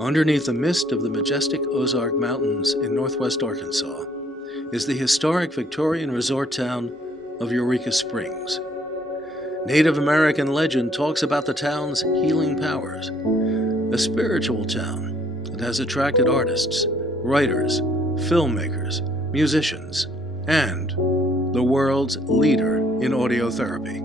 Underneath the mist of the majestic Ozark Mountains in northwest Arkansas is the historic Victorian resort town of Eureka Springs. Native American legend talks about the town's healing powers, a spiritual town that has attracted artists, writers, filmmakers, musicians, and the world's leader in audio therapy.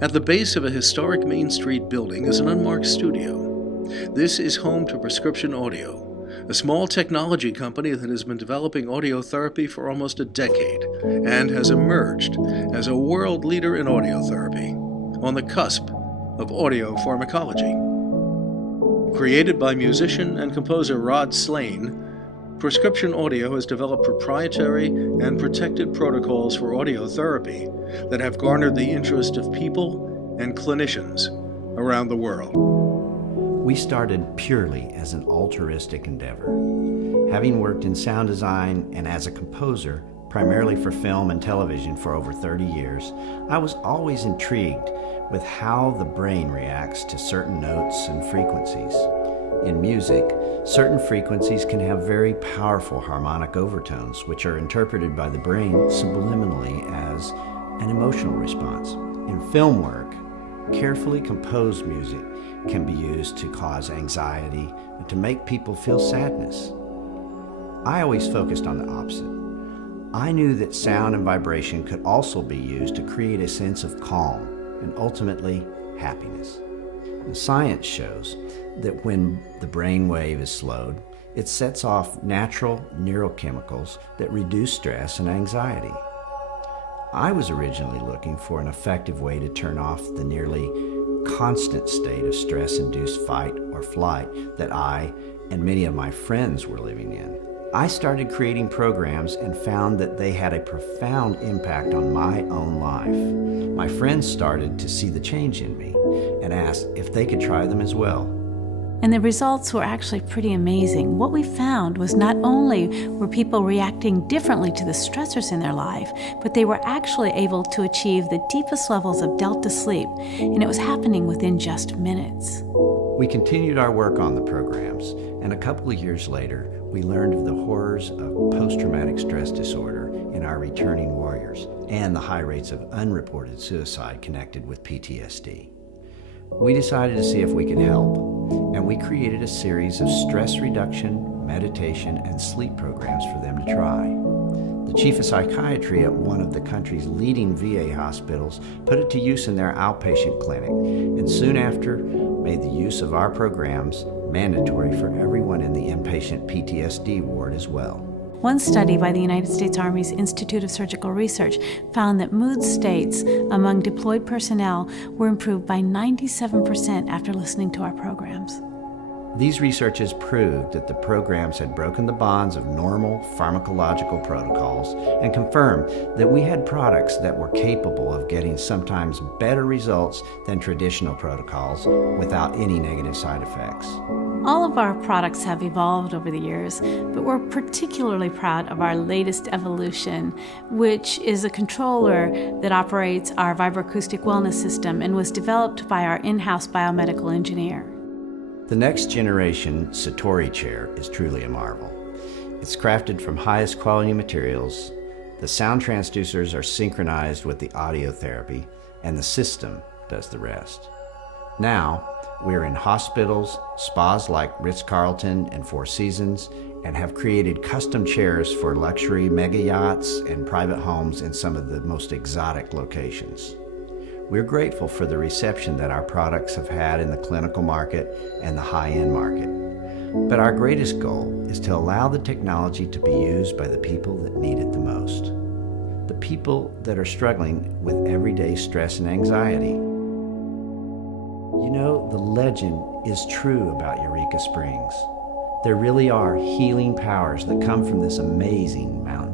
At the base of a historic Main Street building is an unmarked studio. This is home to Prescrption Audio, a small technology company that has been developing audio therapy for almost a decade and has emerged as a world leader in audio therapy, on the cusp of audio pharmacology. Created by musician and composer Rod Slane, Prescrption Audio has developed proprietary and protected protocols for audio therapy that have garnered the interest of people and clinicians around the world. We started purely as an altruistic endeavor. Having worked in sound design and as a composer, primarily for film and television for over 30 years, I was always intrigued with how the brain reacts to certain notes and frequencies. In music, certain frequencies can have very powerful harmonic overtones, which are interpreted by the brain subliminally as an emotional response. In film work, carefully composed music can be used to cause anxiety and to make people feel sadness. I always focused on the opposite. I knew that sound and vibration could also be used to create a sense of calm and ultimately happiness. And science shows that when the brain wave is slowed, it sets off natural neurochemicals that reduce stress and anxiety. I was originally looking for an effective way to turn off the nearly constant state of stress-induced fight or flight that I and many of my friends were living in. I started creating programs and found that they had a profound impact on my own life. My friends started to see the change in me and asked if they could try them as well. And the results were actually pretty amazing. What we found was not only were people reacting differently to the stressors in their life, but they were actually able to achieve the deepest levels of delta sleep, and it was happening within just minutes. We continued our work on the programs, and a couple of years later, we learned of the horrors of post-traumatic stress disorder in our returning warriors and the high rates of unreported suicide connected with PTSD. We decided to see if we could help, and we created a series of stress reduction, meditation, and sleep programs for them to try. The chief of psychiatry at one of the country's leading VA hospitals put it to use in their outpatient clinic, and soon after made the use of our programs mandatory for everyone in the inpatient PTSD ward as well. One study by the United States Army's Institute of Surgical Research found that mood states among deployed personnel were improved by 97% after listening to our programs. These researches proved that the programs had broken the bonds of normal pharmacological protocols and confirmed that we had products that were capable of getting sometimes better results than traditional protocols without any negative side effects. All of our products have evolved over the years, but we're particularly proud of our latest evolution, which is a controller that operates our vibroacoustic wellness system and was developed by our in-house biomedical engineer. The next generation Satori chair is truly a marvel. It's crafted from highest quality materials, the sound transducers are synchronized with the audio therapy, and the system does the rest. Now, we're in hospitals, spas like Ritz-Carlton and Four Seasons, and have created custom chairs for luxury mega yachts and private homes in some of the most exotic locations. We're grateful for the reception that our products have had in the clinical market and the high-end market. But our greatest goal is to allow the technology to be used by the people that need it the most. The people that are struggling with everyday stress and anxiety. You know, the legend is true about Eureka Springs. There really are healing powers that come from this amazing mountain.